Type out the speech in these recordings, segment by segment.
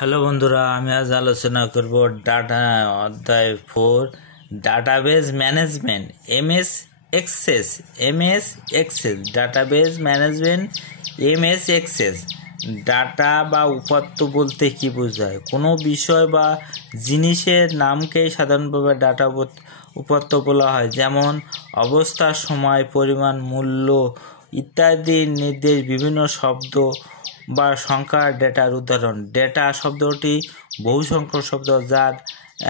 Hello বন্ধুরা, আমি আজ আলোচনা করব ডাটা অধ্যায় 4 database management MS Access database management MS Access. Data বা উপাত্ত বলতে কি বোঝায়? কোনো বিষয় বা জিনিসের নামকেই সাধারণভাবে ডাটা উপাত্ত বলা হয়, যেমন অবস্থা, সময়, পরিমাণ, মূল্য ইত্যাদি নির্দেশ বিভিন্ন শব্দ বা সংখ্যার ডেটার উদাহরণ। ডেটা শব্দটি বহু সংখ্যক শব্দ, যার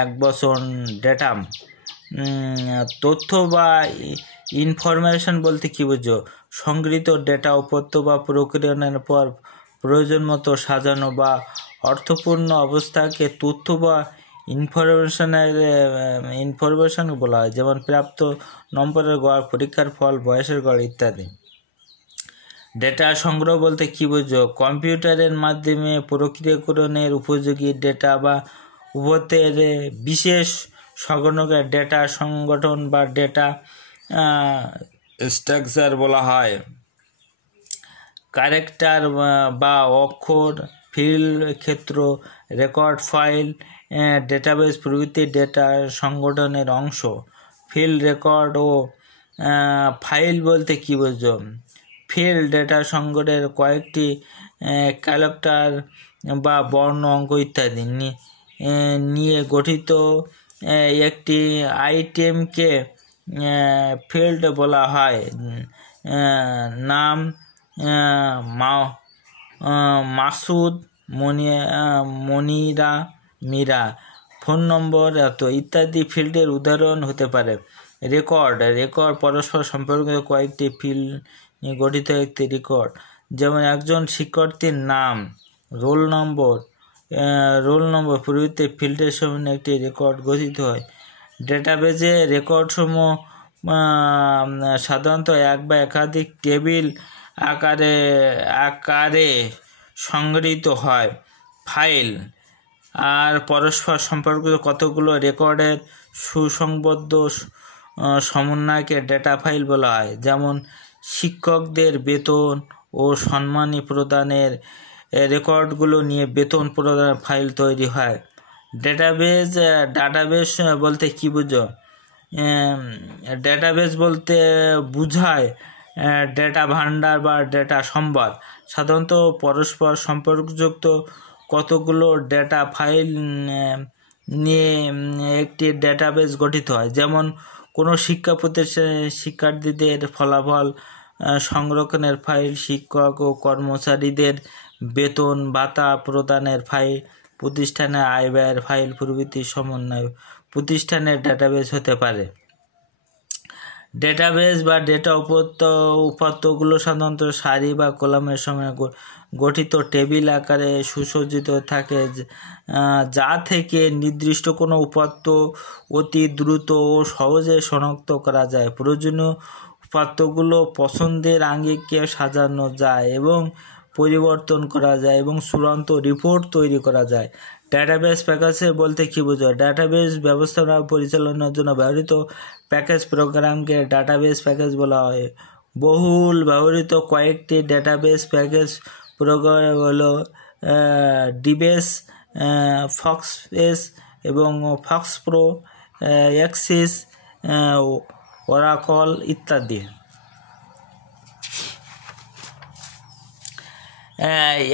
এক বচন ডেটাম। তথ্য বা ইনফরমেশন বলতে কী বোঝো? সংগৃহীত ডেটা উপাত্ত বা প্রক্রিয়ার পর প্রয়োজন মতো সাজানো বা অর্থপূর্ণ অবস্থাকে তথ্য বা ইনফরমেশন বলা হয়, যেমন প্রাপ্ত নম্বরের গড়, পরীক্ষার ফল, বয়সের গড় ইত্যাদি। ডেটা সংগ্রহ বলতে কী বোঝো? কম্পিউটারের মাধ্যমে প্রক্রিয়াকরণের উপযোগী ডেটা বা উপাত্তের বিশেষ সংগঠনকে ডেটা সংগঠন বা ডেটা স্ট্রাকচার বলা হয়। ক্যারেক্টার বা অক্ষর, ফিল্ড, ক্ষেত্র, রেকর্ড, ফাইল, ডেটাবেস প্রভৃতি ডেটা সংগঠনের অংশ। ফিল্ড, রেকর্ড ও ফাইল বলতে কী বোঝো? ফিল্ড ডেটা সংগ্রহের কয়েকটি ক্যারেক্টার বা বর্ণ, অঙ্ক ইত্যাদি নিয়ে গঠিত একটি আইটেমকে ফিল্ড বলা হয়। নাম, মাসুদ, মনিরা, মীরা, ফোন নম্বর ইত্যাদি ফিল্ডের উদাহরণ হতে পারে। রেকর্ড পরস্পর সম্পর্কিত কয়েকটি ফিল্ড নিয়ে গঠিত একটি রেকর্ড, যেমন একজন শিক্ষার্থীর নাম, রোল নম্বর প্রভৃতি ফিল্ডের সামনে একটি রেকর্ড গঠিত হয়। ডেটাবেজে রেকর্ডসমূহ সাধারণত এক বা একাধিক টেবিল আকারে সংগৃহীত হয়। ফাইল আর পরস্পর সম্পর্কিত কতগুলো রেকর্ডের সুসংবদ্ধ সমন্বয়কে ডেটা ফাইল বলা হয়, যেমন শিক্ষকদের বেতন ও সম্মানী প্রদানের রেকর্ডগুলো নিয়ে বেতন প্রদানের ফাইল তৈরি হয়। ডাটাবেস বলতে কী বোঝো? ডেটাবেস বলতে বোঝায় ডেটা ভান্ডার বা ডেটা সম্ভার, সাধারণত পরস্পর সম্পর্কযুক্ত কতগুলো ডেটা ফাইল নিয়ে একটি ডেটাবেস গঠিত হয়, যেমন কোনো শিক্ষা প্রতিষ্ঠানে শিক্ষার্থীদের ফলাফল সংরক্ষণের ফাইল, শিক্ষক ও কর্মচারীদের বেতন ভাতা প্রদানের ফাইল, প্রতিষ্ঠানের আয় ব্যয়ের ফাইল প্রভৃতি সমন্বয় প্রতিষ্ঠানের ডেটাবেস হতে পারে। ডেটাবেস বা ডেটা উপাত্তগুলো সাধারণত সারি বা কলামের সময় গঠিত টেবিল আকারে সুসজ্জিত থাকে, যা থেকে নির্দিষ্ট কোনো উপাত্ত অতি দ্রুত ও সহজে শনাক্ত করা যায়। প্রয়োজনীয় উপাত্তগুলো পছন্দের আঙ্গিকে সাজানো যায় এবং পরিবর্তন করা যায় এবং চূড়ান্ত রিপোর্ট তৈরি করা যায়। ডাটাবেস প্যাকেজ বলতে কী বোঝো? ডাটাবেস ব্যবস্থাপনা পরিচালনার জন্য ব্যবহৃত প্যাকেজ প্রোগ্রামকে ডাটাবেস প্যাকেজ বলা হয়। বহুল ব্যবহৃত কয়েকটি ডাটাবেস প্যাকেজ প্রোগ্রাম হলো ডিবেস, ফক্সবেস এবং ফক্সপ্রো, এক্সিস, ওরাকল ইত্যাদি।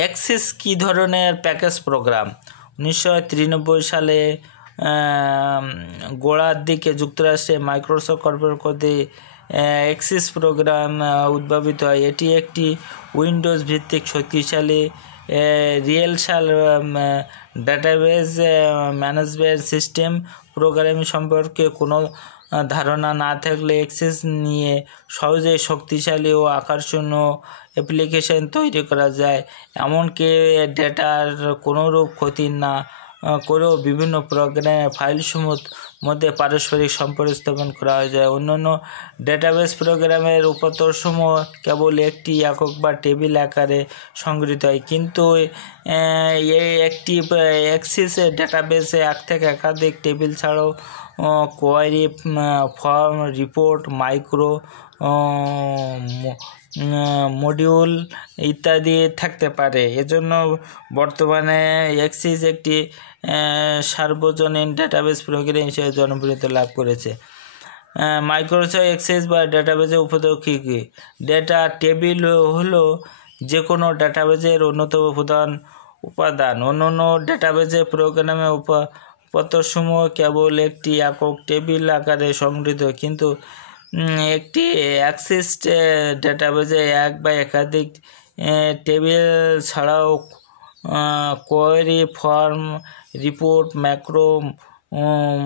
এক্সিস কী ধরনের প্যাকেজ প্রোগ্রাম? 1993 সালে গোড়ার দিকে যুক্তরাষ্ট্রে মাইক্রোসফট কর্পোরেট কর্তৃক এক্সিস প্রোগ্রাম উদ্ভাবিত হয়। এটি একটি উইন্ডোজ ভিত্তিক শক্তিশালী relational database management system. Programming সম্পর্কে কোনো ধারণা না থাকলে এক্সিস নিয়ে সহজেই শক্তিশালী ও আকর্ষণীয় অ্যাপ্লিকেশন তৈরি করা যায়, এমনকি ডেটার কোনোরূপ ক্ষতি না করেও বিভিন্ন প্রোগ্রামের ফাইলসমূহের মধ্যে পারস্পরিক সম্পর্ক স্থাপন করা যায়। অন্যান্য ডেটাবেস প্রোগ্রামের উপাত্তসমূহ কেবল একটি একক বা টেবিল আকারে সংগৃহীত হয়, কিন্তু একটি এক্সিস ডেটাবেসে এক থেকে একাধিক টেবিল ছাড়াও query, form, report, macro module ইত্যাদি থাকতে পারে। এজন্য বর্তমানে এক্সিস একটি সার্বজনীন ডাটাবেস প্রোগ্রাম হিসেবে জনপ্রিয়তা লাভ করেছে। মাইক্রোসফট এক্সেস বা ডাটাবেসের উপাদান কী কী? ডেটা টেবিল হলো যে কোনো ডাটাবেসের অন্যতম প্রধান উপাদান। অন্যান্য ডাটাবেসের প্রোগ্রামে উপাত্তসমূহ কেবল একটি একক টেবিল আকারে সংগৃহীত, কিন্তু একটি অ্যাক্সেস ডাটাবেসে এক বা একাধিক টেবিল ছাড়াও query, form, report, macro,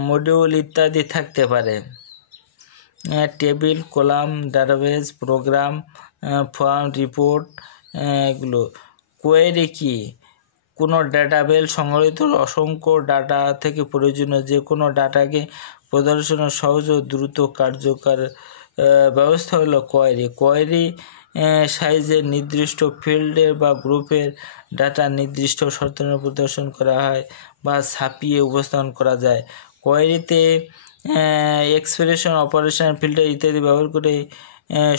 module ইত্যাদি থাকতে পারে। Table, column, database, program, form, report এগুলো। কোয়েরি কি? কোনো ডাটাবেস সংগঠিত অসংখ্য ডাটা থেকে প্রয়োজনীয় যে কোনো ডাটাকে প্রদর্শনের সহজ ও দ্রুত কার্যকর ব্যবস্থা হলো কোয়েরি। কোয়েরি সাইজের নির্দিষ্ট ফিল্ডের বা গ্রুপের ডাটা নির্দিষ্ট শর্তানুযায়ী প্রদর্শন করা হয় বা ছাপিয়ে উপস্থাপন করা যায়। কোয়েরিতে এক্সপ্রেশন, অপারেশন, ফিল্টার ইত্যাদি ব্যবহার করে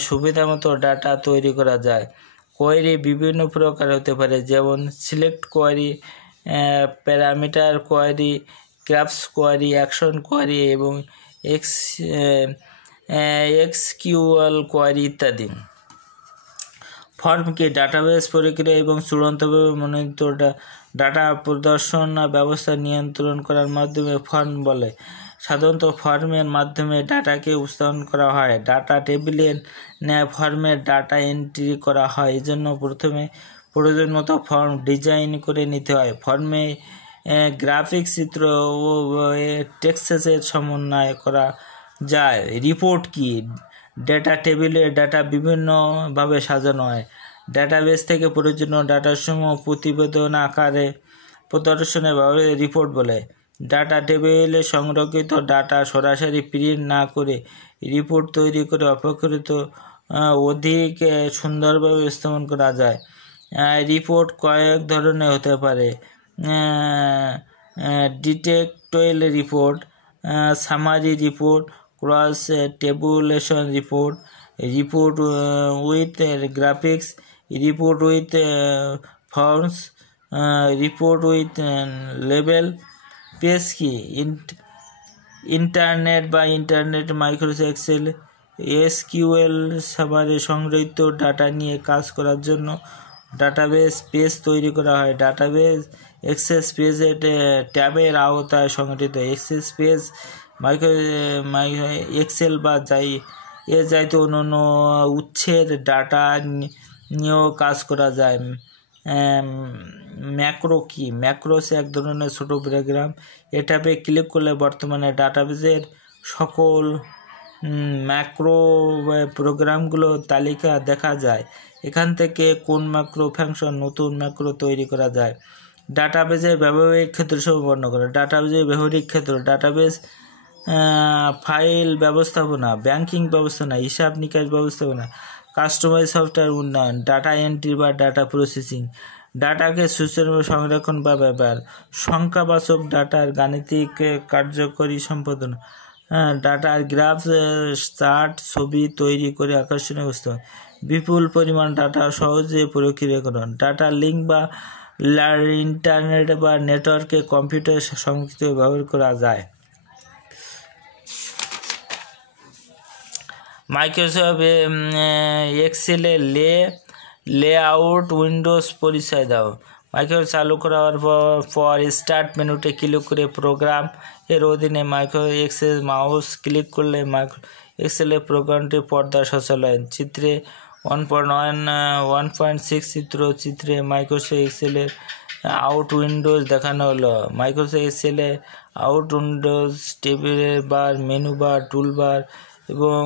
সুবিধামতো ডাটা তৈরি করা যায়। কোয়েরি বিভিন্ন প্রকার হতে পারে, যেমন select query, parameter query, crafts query, action query এবং এক্সকিউএল কোয়েরি ইত্যাদি। ফর্ম কি? ডাটাবেস প্রক্রিয়া এবং চূড়ান্তভাবে মনোনীত ডাটা প্রদর্শন ব্যবস্থা নিয়ন্ত্রণ করার মাধ্যমে ফর্ম বলে। সাধারণত ফর্মের মাধ্যমে ডাটাকে উপস্থাপন করা হয়। ডাটা টেবিলের ন্যায় ফর্মের ডাটা এন্ট্রি করা হয়। এজন্য প্রথমে প্রয়োজন মতো ফর্ম ডিজাইন করে নিতে হয়। ফর্মে গ্রাফিক্স, চিত্র ও টেক্সটের সমন্বয় করা যায়। রিপোর্ট কি? ডেটা টেবিলে ডাটা বিভিন্নভাবে সাজানো হয়। ডাটাবেস থেকে প্রয়োজনীয় ডাটাসমূহ প্রতিবেদন আকারে প্রদর্শনে ব্যবহৃত রিপোর্ট বলে। ডাটা টেবিলে সংরক্ষিত ডাটা সরাসরি প্রিন্ট না করে রিপোর্ট তৈরি করে অপেক্ষাকৃত অধিক সুন্দরভাবে উপস্থাপন করা যায়। রিপোর্ট কয়েক ধরনের হতে পারে: detailed report, summary report, cross tabulation report, report with graphics, report with forms, report with label. Page কি? ইন্টারনেট মাইক্রোসফট এক্সেল এসকিউএল সার্ভারে সংগৃহীত ডাটা নিয়ে কাজ করার জন্য ডাটাবেস পেজ তৈরি করা হয়। ডাটাবেস এক্সেস পেজ ট্যাবের আওতায় সংগঠিত। এক্সেস পেজ এক্সেল বা যাইতে অন্যান্য উৎসের ডাটা নিয়েও কাজ করা যায়। ম্যাক্রো কি? ম্যাক্রোস এক ধরনের ছোট প্রোগ্রাম। এ ট্যাবে ক্লিক করলে বর্তমানে ডাটাবেসের সকল ম্যাক্রো প্রোগ্রামগুলোর তালিকা দেখা যায়। এখান থেকে কোন ম্যাক্রো ফাংশন নতুন ম্যাক্রো তৈরি করা যায়। ডাটাবেসের ব্যবহারিক ক্ষেত্রসমূহ বর্ণনা করে। ডাটাবেসের ব্যবহারিক ক্ষেত্র: ডাটাবেস ফাইল ব্যবস্থাপনা, ব্যাংকিং ব্যবস্থাপনা, হিসাব নিকাশ ব্যবস্থাপনা, কাস্টমাইজ সফটওয়্যার উন্নয়ন, ডাটা এন্ট্রি বা ডাটা প্রসেসিং, ডাটাকে সুচারুভাবে সংরক্ষণ বা ব্যবহার, সংখ্যাবাচক ডাটার গাণিতিক কার্যকরী সম্পাদন, ডাটার গ্রাফ, চার্ট, ছবি তৈরি করে আকর্ষণীয় বস্তু, বিপুল পরিমাণ ডাটা সহজে প্রক্রিয়াকরণ, ডাটা লিঙ্ক বা ইন্টারনেট বা নেটওয়ার্কে কম্পিউটার সংযুক্ত ব্যবহার করা যায়। মাইক্রোসফট এক্সেলে লেআউট উইন্ডোজ পরিচয় দাও। মাইক্রোসফট চালু করার পর স্টার্ট মেনুতে ক্লিক করে প্রোগ্রাম এর অধীনে মাইক্রোসফট এক্সেল মাউস ক্লিক করলে এক্সেলের প্রোগ্রামটি পর্দা সচল হয়। চিত্রে 1.6 চিত্রে মাইক্রোসফট এক্সেলের আউট উইন্ডোজ দেখানো হলো। মাইক্রোসফট এক্সেলে আউট উইন্ডোজ টেবিলের বার, মেনু বার, টুল বার এবং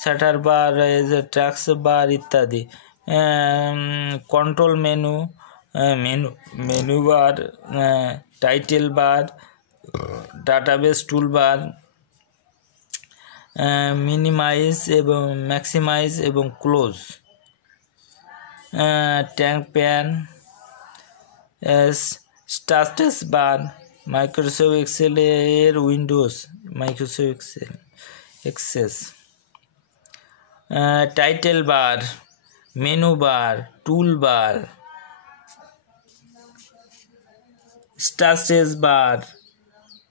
স্ট্যাটাস বার, ট্যাক্স বার ইত্যাদি। Control menu bar, title bar, database tool bar, minimize এবং ম্যাক্সিমাইজ এবং close, tag pane, status bar. Microsoft এক্সেলের windows, Microsoft Access title bar, menu bar, tool bar, status bar,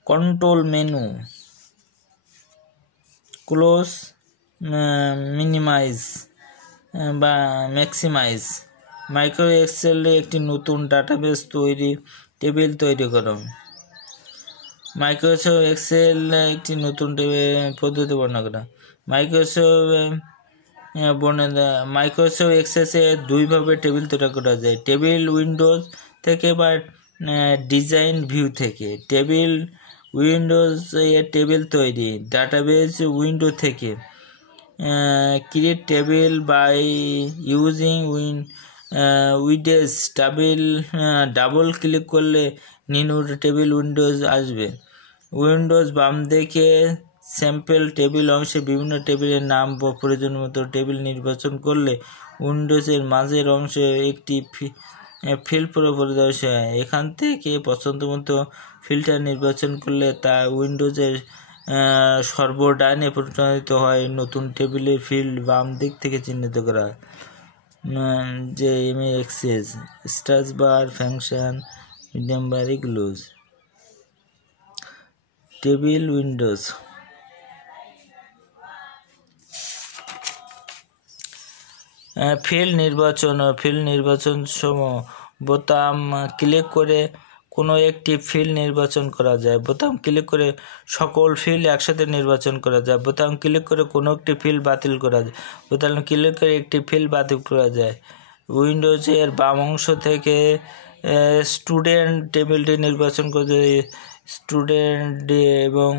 control menu, close, minimize বা maximize. Micro এক্সেলে একটি নতুন database table তৈরি করো। Microsoft Excel একটি নতুন পদ্ধতি বর্ণনা করা। মাইক্রোসফট এক্সেসে দুইভাবে টেবিল তৈরি করা যায়, টেবিল উইন্ডোজ থেকে বা ডিজাইন ভিউ থেকে। টেবিল উইন্ডোজ এর টেবিল তৈরি, ডাটাবেস উইন্ডো থেকে। Create table by using wizards. Double click করলে নিউ টেবিল উইন্ডোজ আসবে। উইন্ডোজ বাম দিকে স্যাম্পল টেবিল অংশে বিভিন্ন টেবিলের নাম প্রয়োজন মতো টেবিল নির্বাচন করলে উইন্ডোজের মাঝের অংশে একটি ফিল্ড প্রদর্শন হয়। এখান থেকে পছন্দ মতো ফিল্টার নির্বাচন করলে তা উইন্ডোজের সর্বডানে প্রদর্শিত হয়। নতুন টেবিলের ফিল্ড বাম দিক থেকে চিহ্নিত করা। যে access, status bar, function, medium bar, এগুলোজ। Table windows. ফিল্ড নির্বাচন সময় বোতাম ক্লিক করে কোনো একটি ফিল্ড নির্বাচন করা যায়। বোতাম ক্লিক করে সকল ফিল্ড একসাথে নির্বাচন করা যায়। বোতাম ক্লিক করে কোনো একটি ফিল্ড বাতিল করা যায়। বোতাম ক্লিক করে একটি ফিল্ড বাতিল করা যায়। উইন্ডোজের বাম অংশ থেকে স্টুডেন্ট টেবিলটি নির্বাচন করে স্টুডেন্ট এবং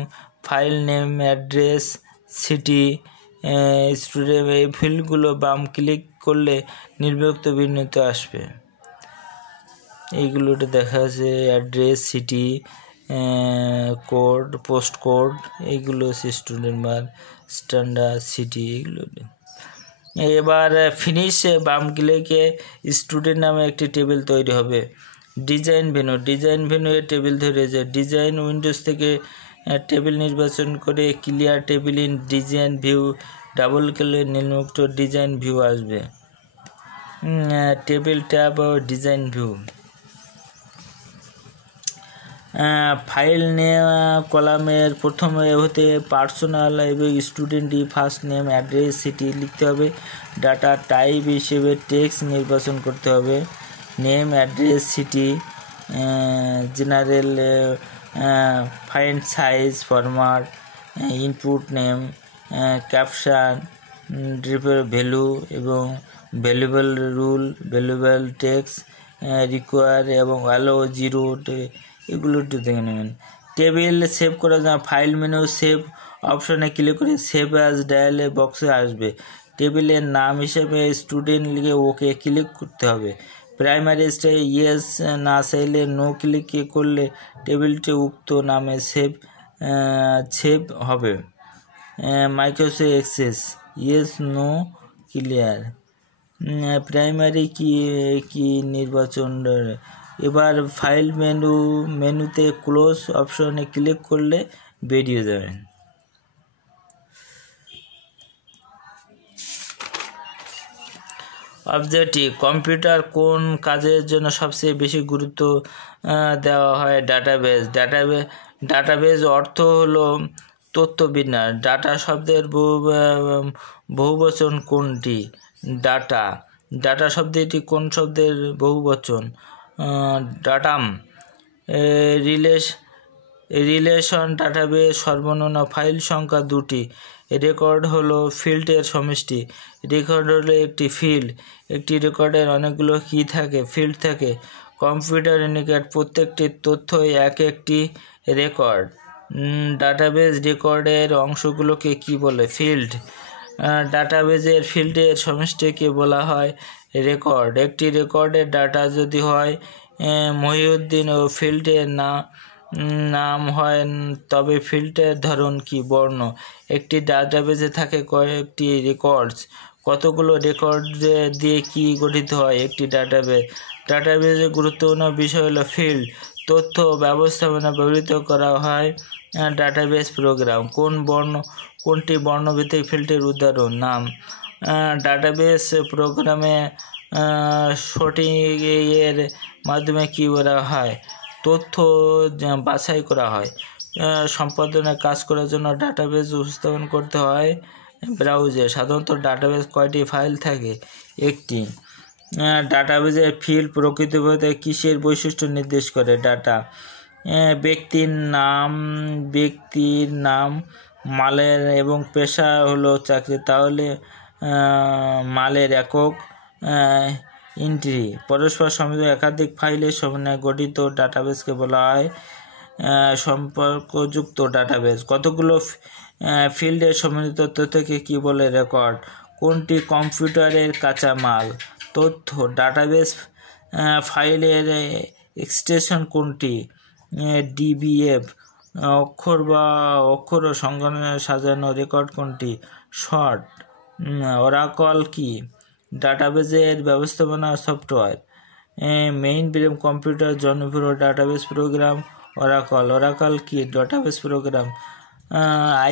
file name, address, city, student এই ফিল্ডগুলো বাম ক্লিক করলে নির্বাচিত বিন্যুতে আসবে। এইগুলোতে দেখা যাচ্ছে address, city, code, post code, এইগুলো হচ্ছে স্টুডেন্ট বার, স্ট্যান্ডার্ড, সিটি, এগুলো। এবার ফিনিশ বাম ক্লিকে স্টুডেন্ট নামে একটি টেবিল তৈরি হবে। ডিজাইন ভেনু এর টেবিল ধরে যায়। ডিজাইন উইন্ডোজ থেকে টেবিল নির্বাচন করে clear table in design view double click নিম্নোক্ত ডিজাইন ভিউ আসবে। টেবিল ট্যাব ও ডিজাইন ভিউ। ফাইল নেম কলামের প্রথমে হতে পার্সোনাল এবং student first name, address, city লিখতে হবে। ডাটা টাইপ হিসেবে টেক্সট নির্বাচন করতে হবে। Name, address, city, general, find size, format, input name, caption, value এবং valuable rule, valuable text, require এবং অ্যালো, জিরো, এগুলো একটু দেখে নেবেন। টেবিল সেভ করার জন্য ফাইল মেনু সেভ অপশনে ক্লিক করে সেভ অ্যাজ ডায়াল বক্সে আসবে। টেবিলের নাম হিসেবে স্টুডেন্ট লিখে ওকে ক্লিক করতে হবে। প্রাইমারি স্টাইল ইয়েস, না চাইলে নো ক্লিক করলে টেবিলটি উক্ত নামে সেভ হবে। Microsoft Access yes, no, clear. Primary key নির্বাচন। এবার ফাইল মেনুতে ক্লোজ অপশনে ক্লিক করলে বেরিয়ে যাবেন। অবজেক্টিভ, কম্পিউটার কোন কাজের জন্য সবচেয়ে বেশি গুরুত্ব দেওয়া হয়? ডাটাবেজ অর্থ হলো তথ্যবিন্যাস। ডাটা শব্দের বহুবচন কোনটি? ডাটা শব্দটি কোন শব্দের বহুবচন? ডাটাম। রিলেশন ডাটাবেস সর্বনিম্ন ফাইল সংখ্যা 2টি। রেকর্ড হলো ফিল্ডের সমষ্টি। রেকর্ড হলো একটি ফিল্ড। একটি রেকর্ডের অনেকগুলো ফিল্ড থাকে। কম্পিউটার ইউনিট প্রত্যেকটি তথ্যই একটি রেকর্ড। ডাটাবেস রেকর্ডের অংশগুলোকে কি বলে? ফিল্ড। ডাটাবেজের ফিল্ডের সমষ্টিকে বলা হয় রেকর্ড। একটি রেকর্ডের ডাটা যদি হয় মহিউদ্দিন ও ফিল্ডের নাম হয় তবে ফিল্ডের ধরন কি? বর্ণ। একটি ডাটাবেজে থাকে কয়েকটি রেকর্ডস। কতগুলো রেকর্ড দিয়ে কি গঠিত হয় একটি ডাটাবেজের গুরুত্বপূর্ণ বিষয় হলো ফিল্ড। তথ্য ব্যবস্থাপনা ব্যবহৃত করা হয় ডাটাবেস প্রোগ্রাম। কোনটি বর্ণভিত্তিক ফিল্ডের উদাহরণ? নাম। ডাটাবেস প্রোগ্রামে সঠিক এর মাধ্যমে কী করা হয়? তথ্য বাছাই করা হয়। সম্পাদনে কাজ করার জন্য ডাটাবেস উপস্থাপন করতে হয় ব্রাউজে। সাধারণত ডাটাবেস কয়টি ফাইল থাকে? একটি। ডাটাবেসের ফিল্ড প্রকৃতপক্ষে কিসের বৈশিষ্ট্য নির্দেশ করে? ডাটা। ব্যক্তির নাম, মালের এবং পেশা হলো চাকরি, তাহলে মালের একক এন্ট্রি। পরস্পর সম্মিলিত একাধিক ফাইলের সমন্বয়ে গঠিত ডাটাবেসকে বলা হয় সম্পর্কযুক্ত ডাটাবেস। কতগুলো ফিল্ডের সম্মিলিত তথ্যকে কী বলে? রেকর্ড। কোনটি কম্পিউটারের কাঁচামাল? তথ্য। ডাটাবেস ফাইলের এক্সটেনশন কোনটি? ডিবিএফ। অক্ষর ও সংখ্যা সাজানো রেকর্ড কোনটি? শর্ট। অরাকল কি? ডাটাবেসের ব্যবস্থাপনা সফটওয়্যার। মেইনফ্রেম কম্পিউটার জনপ্রিয় ডাটাবেস প্রোগ্রাম অরাকল কি? Database program.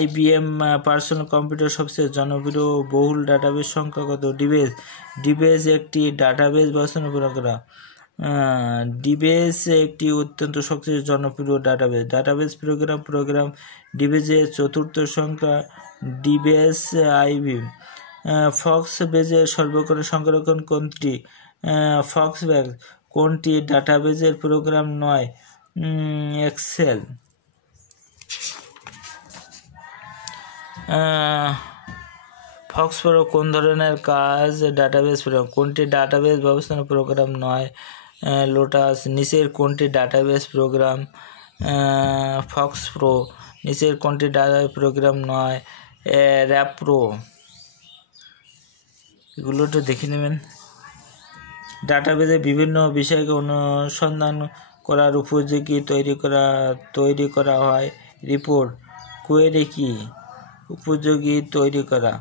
IBM personal computer সবচেয়ে জনপ্রিয় বহুল ডাটাবেস সংখ্যা কত? ডিবেস একটি ডাটাবেস ব্যবস্থাপনা প্রোগ্রাম। ডিবেস একটি অত্যন্ত শক্তিশালী জনপ্রিয় ডাটাবেস প্রোগ্রাম ডিবেসের চতুর্থ সংখ্যা ডিবেস IBM। ফক্স বেজের সর্বকালীন সংস্করণ কোনটি? ফক্সব্যাক। কোনটি ডাটাবেসের প্রোগ্রাম নয়? এক্সেল। ফক্সপ্রো কোন ধরনের কাজ? Database program. কোনটি ডাটাবেস ব্যবস্থাপনা প্রোগ্রাম নয়? লোটাস। নিচের কোনটি ডাটাবেস প্রোগ্রাম? ফক্সপ্রো। নিচের কোনটি ডাটাবেস প্রোগ্রাম নয়? র্যাপ্রো। এগুলো একটু দেখে নেবেন। ডাটাবেসে বিভিন্ন বিষয়কে অনুসন্ধান করার উপযোগী তৈরি করা হয় রিপোর্ট। কোয়েরি কি? উপযোগী তৈরি করা।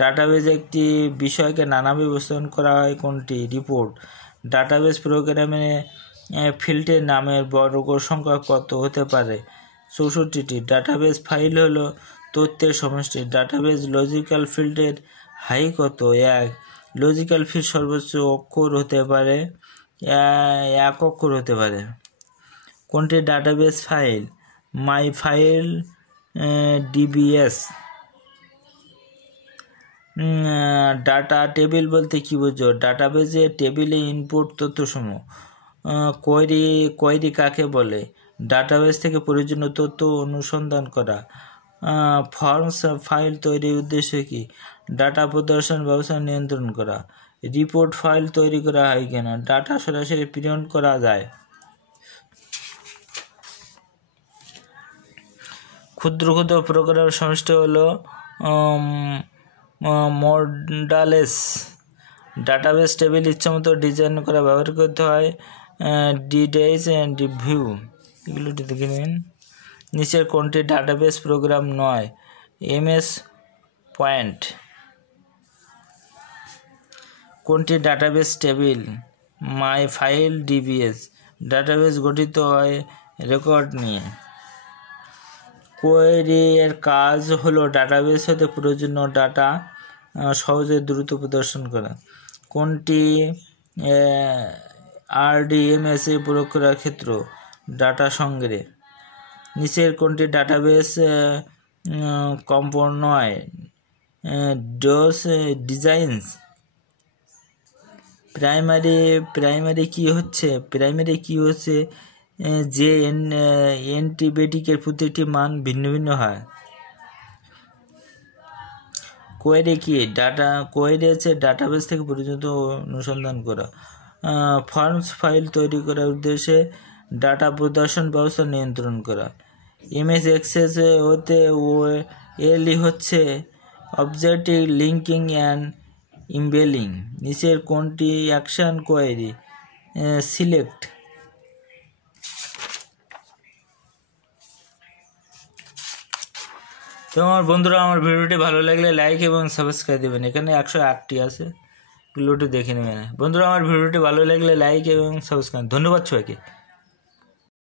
ডাটাবেসে একটি বিষয়কে নানাভাবে উপস্থাপন করা হয় কোনটি? রিপোর্ট। ডাটাবেস প্রোগ্রামে ফিল্ডের নামের বর্গ সংখ্যা কত হতে পারে? 64টি। ডাটাবেস ফাইল হলো তথ্যের সমষ্টি। ডাটাবেস লজিক্যাল ফিল্ডের হাই কত? 1। লজিক্যাল ফিল্ড সর্বোচ্চ অক্ষর হতে পারে 1 অক্ষর হতে পারে। কোনটি ডাটাবেস ফাইল? মাই ফাইল DBS। ডাটা টেবিল বলতে কি বোঝো? ডাটাবেসে টেবিলে ইনপুট তথ্যসমূহ। কোয়েরি কাকে বলে? ডাটাবেস থেকে প্রয়োজনীয় তথ্য অনুসন্ধান করা। ফর্মস ফাইল তৈরির উদ্দেশ্য কি? ডাটা প্রদর্শন ব্যবস্থা নিয়ন্ত্রণ করা। রিপোর্ট ফাইল তৈরি করা হয় কেন? ডাটা সরাসরি প্রিন্ট করা যায়। ক্ষুদ্র প্রোগ্রামের সমষ্টি হলো মডালেস। ডাটাবেস টেবিল ইচ্ছামতো ডিজাইন করা ব্যবহার করতে হয় ডিডেস অ্যান্ড ভিউ। এগুলো দেখে নিন। নিচের কোনটি ডাটাবেস প্রোগ্রাম নয়? MS point. কোনটি database table? My file DBS। Database গঠিত হয় রেকর্ড নিয়ে। কোয়েরি এর কাজ হলো ডাটাবেস হতে প্রয়োজনীয় ডাটা সহজে দ্রুত প্রদর্শন করা। কোনটি RDMS প্রয়োগ করার ক্ষেত্র? ডাটা সংগ্রহে। নিচের কোনটি database component? DOS designs. Primary key হচ্ছে যে অ্যান্টিবায়োটিকের প্রতিটি মান ভিন্ন ভিন্ন হয়। কোয়েরি কি? কোয়েরি হচ্ছে ডাটাবেস থেকে প্রয়োজনীয় অনুসন্ধান করা। ফর্মস ফাইল তৈরি করার উদ্দেশ্যে ডাটা প্রদর্শন ব্যবস্থা নিয়ন্ত্রণ করা। MS এক্সেস হতে এলি হচ্ছে অবজেক্টিভ লিঙ্কিং অ্যান্ড ইমবেলিং। নিচের কোনটি অ্যাকশন কোয়েরি? সিলেক্ট। তো আমার বন্ধুরা, আমার ভিডিওটি ভালো লাগলে লাইক এবং সাবস্ক্রাইব দেবেন। এখানে 108টি আছে, এগুলোটি দেখে নেবেন। বন্ধুরা, আমার ভিডিওটি ভালো লাগলে লাইক এবং সাবস্ক্রাইব। ধন্যবাদ সবাইকে।